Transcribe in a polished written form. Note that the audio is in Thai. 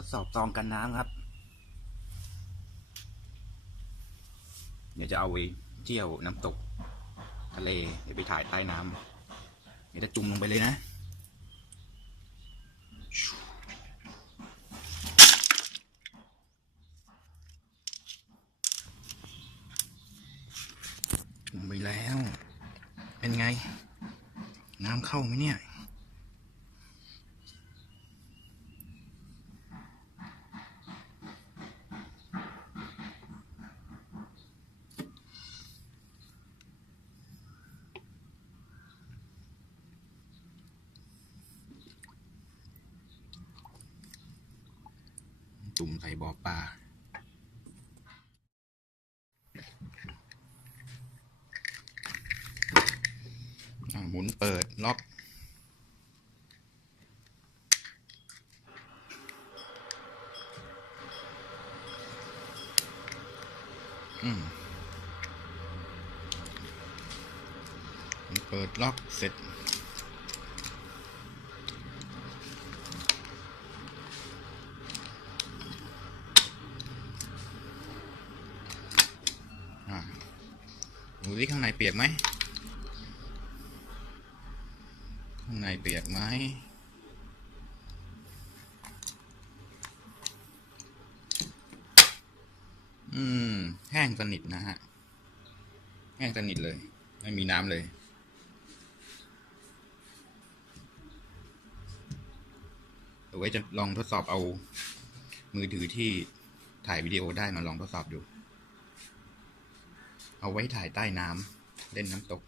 ทดสอบซองกันน้ำครับ เดี๋ยวจะเอาไปเที่ยวน้ำตกทะเลเดี๋ยวไปถ่ายใต้น้ำเดี๋ยวจะจุ่มลงไปเลยนะจุ่มไปแล้ว เป็นไง น้ำเข้าไหมเนี่ยจุ่มใส่บ่อปลาหมุนเปิดล็อกเปิดล็อกเสร็จดูที่ข้างในเปียกไหมข้างในเปียกไหมแห้งสนิทนะฮะแห้งสนิทเลยไม่มีน้ำเลยเอาไว้จะลองทดสอบเอามือถือที่ถ่ายวิดีโอได้มาลองทดสอบดูเอาไว้ถ่ายใต้น้ำเล่นน้ำตก